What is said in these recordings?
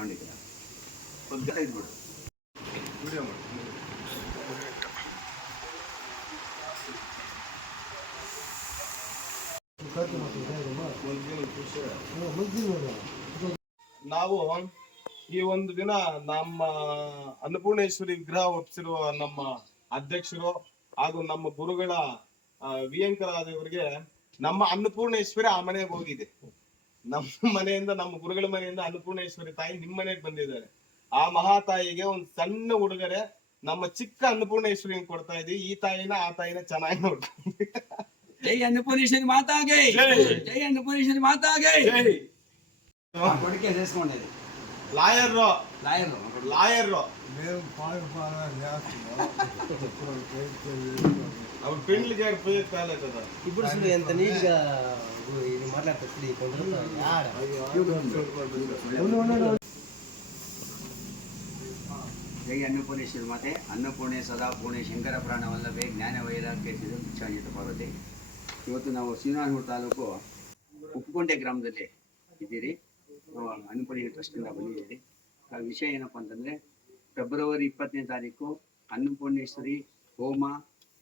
ತಗೊಂಡಿದ್ದೀರಾ ಒಂದು ಇದ್ಬಿಡು ವಿಡಿಯೋ ಮಾಡಿ. ನಾವು ಈ ಒಂದು ದಿನ ನಮ್ಮ ಅನ್ನಪೂರ್ಣೇಶ್ವರಿ ವಿಗ್ರಹ ಒಪ್ಪಿಸಿರುವ ನಮ್ಮ ಅಧ್ಯಕ್ಷರು ಹಾಗೂ ನಮ್ಮ ಗುರುಗಳ ವಿಯಂಕರಾದವರಿಗೆ ನಮ್ಮ ಅನ್ನಪೂರ್ಣೇಶ್ವರಿ ಆ ಮನೆಗೆ ಹೋಗಿದೆ. ನಮ್ಮ ಮನೆಯಿಂದ, ನಮ್ಮ ಗುರುಗಳ ಮನೆಯಿಂದ ಅನ್ನಪೂರ್ಣೇಶ್ವರಿ ತಾಯಿ ನಿಮ್ಮ ಮನೆಗೆ ಬಂದಿದ್ದಾರೆ. ಆ ಮಹಾತಾಯಿಗೆ ಒಂದು ಸಣ್ಣ ಉಡುಗೊರೆ ನಮ್ಮ ಚಿಕ್ಕ ಅನ್ನಪೂರ್ಣೇಶ್ವರಿ ಕೊಡ್ತಾ ಇದೀವಿ. ಈ ತಾಯಿನ ಆ ತಾಯಿನ ಚೆನ್ನಾಗಿ ನೋಡ್ತೀವಿ. ಜೈ ಅನ್ನಪೂರ್ಣೇಶ್ವರಿ ಮಾತಾಗೆ, ಜೈ ಅನ್ನಪೂರ್ಣೇಶ್ವರಿ ಮಾತಾಗೆ. ಲಾಯರ್ ಅವ್ರ పెండ్లికి పోయే కాలే కదా ఇప్పుడు చూడు ఎంత నీట్ గా ఇది మాట్లాడుతుంది. ಜೈ ಅನ್ನಪೂರ್ಣೇಶ್ವರಿ ಮಾತೆ. ಅನ್ನಪೂರ್ಣೆ ಸದಾ ಪೂರ್ಣೆ ಶಂಕರ ಪ್ರಾಣ ವಲ್ಲಭೆ ಜ್ಞಾನ ವೈರಾಗ್ಯ ಭಿಕ್ಷಾಂಜಿತ ಪಾರ್ವತಿ. ಇವತ್ತು ನಾವು ಶ್ರೀನಿವಾಸಪುರ ತಾಲೂಕು ಉಪ್ಪುಕೊಂಟೆ ಗ್ರಾಮದಲ್ಲಿ ಇದ್ದೀರಿ. ನಾವು ಅನ್ನಪೂರ್ಣೇಶ್ವರಿ ಟ್ರಸ್ಟಿಂದ ಬಂದಿದ್ದೀರಿ. ವಿಷಯ ಏನಪ್ಪ ಅಂತಂದರೆ, ಫೆಬ್ರವರಿ 20ನೇ ತಾರೀಕು ಅನ್ನಪೂರ್ಣೇಶ್ವರಿ ಹೋಮ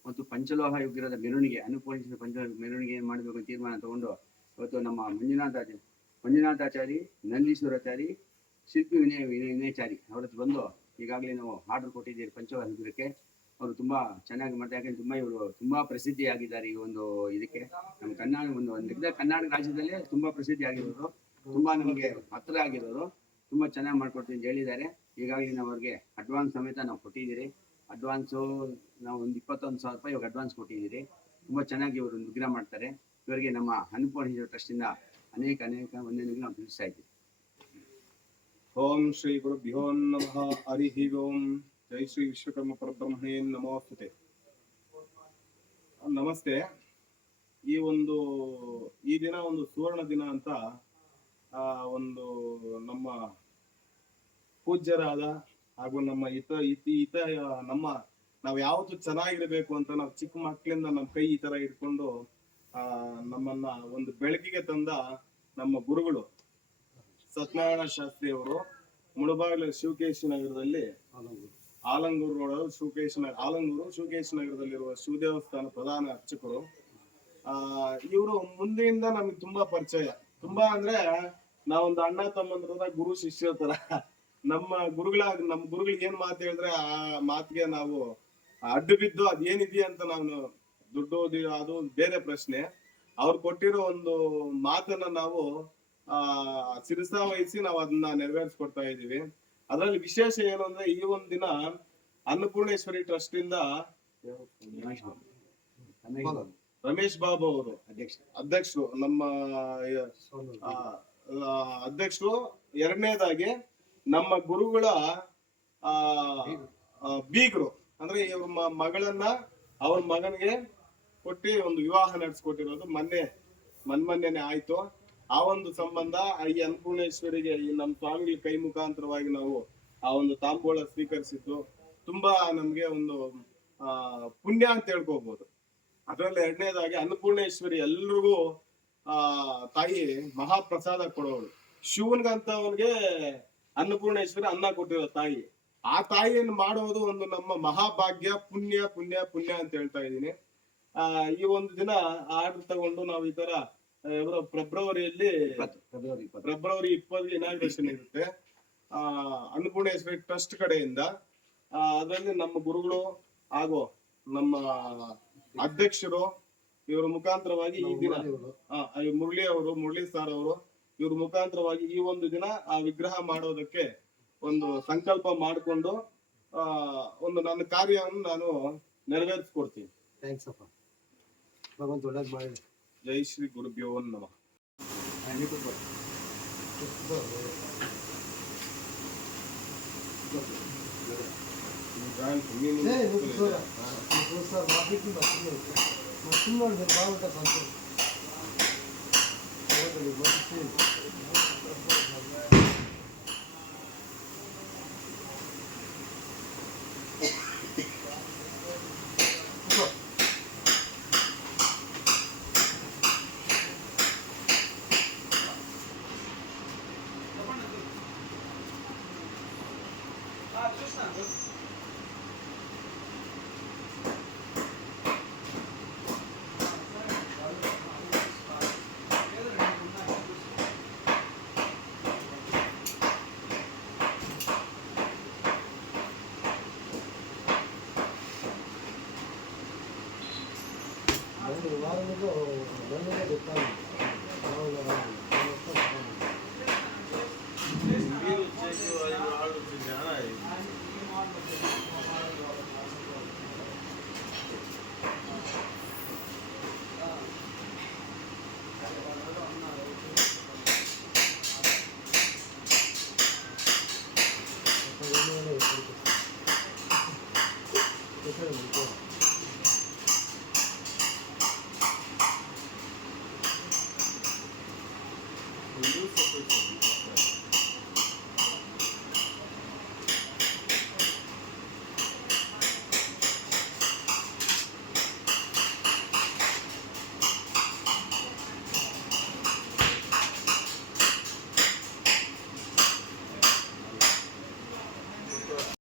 ಮತ್ತು ಪಂಚಲೋಹ ವಿಗ್ರಹದ ಮೆರವಣಿಗೆ, ಅನ್ನಪೂರ್ಣೇಶ್ವರಿ ಪಂಚಲೋಹ ಮೆರವಣಿಗೆ ಏನು ಮಾಡಬೇಕು ಅಂತ ತೀರ್ಮಾನ ತಗೊಂಡು ಇವತ್ತು ನಮ್ಮ ಮಂಜುನಾಥಾಚಾರಿ, ನಂದೀಶ್ವರಾಚಾರಿ, ಶಿಲ್ಪಿ ವಿನಯಚಾರಿ ಅವ್ರ ಹತ್ರ ಬಂದು ಈಗಾಗಲೇ ನಾವು ಆರ್ಡರ್ ಕೊಟ್ಟಿದ್ದೀರಿ ಪಂಚಲೋಹ ವಿಗ್ರಹಕ್ಕೆ. ಅವರು ತುಂಬ ಚೆನ್ನಾಗಿ ಮಾಡ್ತಾರೆ. ಯಾಕಂದ್ರೆ ಇವರು ತುಂಬ ಪ್ರಸಿದ್ಧಿಯಾಗಿದ್ದಾರೆ ಈ ಒಂದು ಇದಕ್ಕೆ. ನಮ್ಮ ಕರ್ನಾಟಕ ರಾಜ್ಯದಲ್ಲೇ ತುಂಬ ಪ್ರಸಿದ್ಧಿ ಆಗಿರೋರು, ತುಂಬ ನಮಗೆ ಹತ್ತಿರ ಆಗಿರೋರು, ತುಂಬ ಚೆನ್ನಾಗಿ ಮಾಡ್ಕೊಡ್ತೀವಿ ಅಂತ ಹೇಳಿದ್ದಾರೆ. ಈಗಾಗಲೇ ನಾವು ಅವ್ರಿಗೆ ಅಡ್ವಾನ್ಸ್ ಸಮೇತ ನಾವು ಕೊಟ್ಟಿದ್ದೀರಿ. ಅಡ್ವಾನ್ಸು ನಾವು ಒಂದು 21,000 ರೂಪಾಯಿ ಇವಾಗ ಅಡ್ವಾನ್ಸ್ ಕೊಟ್ಟಿದ್ದೀರಿ. ತುಂಬ ಚೆನ್ನಾಗಿ ಇವರು ವಿಗ್ರಹ ಮಾಡ್ತಾರೆ. ಇವರಿಗೆ ನಮ್ಮ ಅನ್ನಪೂರ್ಣೇಶ್ವರಿ ಟ್ರಸ್ಟಿಂದ ಅನೇಕ ವಂದನೆಗಳು ನಾವು ತಿಳಿಸ್ತಾ ಇದ್ದೀವಿ. ಓಂ ಶ್ರೀ ಗುರುಭ್ಯೋ ನಮಃ. ಹರಿ ಓಂ. ಜೈ ಶ್ರೀ ವಿಶ್ವಕರ್ಮ ಪರಬ್ರಹ್ಮಣೇ ನಮೋಸ್ತುತೆ. ನಮಸ್ತೆ. ಈ ದಿನ ಒಂದು ಸುವರ್ಣ ದಿನ ಅಂತ ಒಂದು ನಮ್ಮ ಪೂಜ್ಯರಾದ ಹಾಗೂ ನಮ್ಮ ನಾವು ಯಾವತ್ತೂ ಚೆನ್ನಾಗಿರ್ಬೇಕು ಅಂತ ನಾವು ಚಿಕ್ಕ ಮಕ್ಕಳಿಂದ ನಮ್ಮ ಕೈ ಈ ತರ ಇಟ್ಕೊಂಡು ನಮ್ಮನ್ನ ಒಂದು ಬೆಳಕಿಗೆ ತಂದ ನಮ್ಮ ಗುರುಗಳು ಸತ್ಯನಾರಾಯಣ ಶಾಸ್ತ್ರಿ ಅವರು ಮುಳಬಾಗಿಲು ಶಿವಕೇಶಿ ನಗರದಲ್ಲಿ ಆಲಂಗೂರು ರೋಡ್ ಶಿವಕೇಶಿ ನಗರದಲ್ಲಿರುವ ಶಿವದೇವಸ್ಥಾನ ಪ್ರಧಾನ ಅರ್ಚಕರು. ಇವರು ಮುಂದೆಯಿಂದ ನಮ್ಗೆ ತುಂಬಾ ಪರಿಚಯ. ತುಂಬಾ ಅಂದ್ರೆ ನಾವೊಂದು ಅಣ್ಣ ತಮ್ಮಂದ್ರ ಗುರು ಶಿಷ್ಯರ ತರ. ನಮ್ಮ ಗುರುಗಳಿಗೆ ಏನ್ ಮಾತು ಹೇಳಿದ್ರೆ ಆ ಮಾತಿಗೆ ನಾವು ಅಡ್ಡು ಬಿದ್ದು ಅದೇನಿದೆಯಾ ಅಂತ ನಾವು ದುಡ್ಡು ಅದು ಬೇರೆ ಪ್ರಶ್ನೆ. ಅವ್ರು ಕೊಟ್ಟಿರೋ ಒಂದು ಮಾತನ್ನ ನಾವು ಶಿರಸಾ ವಹಿಸಿ ನಾವು ಅದನ್ನ ನೆರವೇರಿಸ್ಕೊಡ್ತಾ ಇದೀವಿ. ಅದರಲ್ಲಿ ವಿಶೇಷ ಏನು ಅಂದ್ರೆ, ಈ ಒಂದು ದಿನ ಅನ್ನಪೂರ್ಣೇಶ್ವರಿ ಟ್ರಸ್ಟ್ ಇಂದ ರಮೇಶ್ ಬಾಬು ಅವರು ಅಧ್ಯಕ್ಷರು, ನಮ್ಮ ಅಧ್ಯಕ್ಷರು. ಎರಡನೇದಾಗಿ ನಮ್ಮ ಗುರುಗಳ ಬೀಗರು, ಅಂದ್ರೆ ಇವ್ರ ಮಗಳನ್ನ ಅವ್ರ ಮಗನಿಗೆ ಕೊಟ್ಟು ಒಂದು ವಿವಾಹ ನಡೆಸ್ಕೊಟ್ಟಿರೋದು ಮೊನ್ನೆನೆ ಆಯ್ತು. ಆ ಒಂದು ಸಂಬಂಧ ಈ ಅನ್ನಪೂರ್ಣೇಶ್ವರಿಗೆ ಈ ನಮ್ಮ ಸ್ವಾಮಿಗಳ ಕೈ ಮುಖಾಂತರವಾಗಿ ನಾವು ಆ ಒಂದು ತಾಂಬೂಲ ಸ್ವೀಕರಿಸಿದ್ದು ತುಂಬಾ ನಮ್ಗೆ ಒಂದು ಪುಣ್ಯ ಅಂತ ಹೇಳ್ಕೋಬಹುದು. ಅದರಲ್ಲಿ ಎರಡನೇದಾಗಿ ಅನ್ನಪೂರ್ಣೇಶ್ವರಿ ಎಲ್ರಿಗೂ ತಾಯಿ ಮಹಾಪ್ರಸಾದ ಕೊಡೋಳು. ಶಿವನ್ಗಂತವನ್ಗೆ ಅನ್ನಪೂರ್ಣೇಶ್ವರಿ ಅನ್ನ ಕೊಟ್ಟಿರೋ ತಾಯಿ. ಆ ತಾಯಿಯನ್ನು ಮಾಡೋದು ಒಂದು ನಮ್ಮ ಮಹಾಭಾಗ್ಯ, ಪುಣ್ಯ ಪುಣ್ಯ ಪುಣ್ಯ ಅಂತ ಹೇಳ್ತಾ ಇದ್ದೀನಿ. ಈ ಒಂದು ದಿನ ಆರ್ಡರ್ ತಗೊಂಡು ನಾವು ಈ ತರ ಫೆಬ್ರವರಿ 20 ಇನಾಗ್ರೇಷನ್ ಇರುತ್ತೆ ಅನ್ನಪೂರ್ಣೇಶ್ವರಿ ಟ್ರಸ್ಟ್ ಕಡೆಯಿಂದ. ಅದರಲ್ಲಿ ನಮ್ಮ ಗುರುಗಳು ಹಾಗೂ ನಮ್ಮ ಅಧ್ಯಕ್ಷರು ಇವರ ಮುಖಾಂತರವಾಗಿ ಈ ದಿನ ಮುರಳಿ ಸರ್ ಅವರು ಇವ್ರ ಮುಖಾಂತರವಾಗಿ ಈ ಒಂದು ದಿನ ಆ ವಿಗ್ರಹ ಮಾಡೋದಕ್ಕೆ ಒಂದು ಸಂಕಲ್ಪ ಮಾಡಿಕೊಂಡು ಒಂದು ನನ್ನ ಕಾರ್ಯವನ್ನು ನಾನು ನೆರವೇರಿಸ್ಕೊಡ್ತೀನಿ. ಥ್ಯಾಂಕ್ಸ್ ಅಪ್ಪ, ಭಗವಂತ ಒಳ್ಳೇದು ಮಾಡಿ. ಜೈ ಶ್ರೀ ಗುರುಭ್ಯೋ ನಮಃ. ಮಾತಾಡ್ತೀನಿ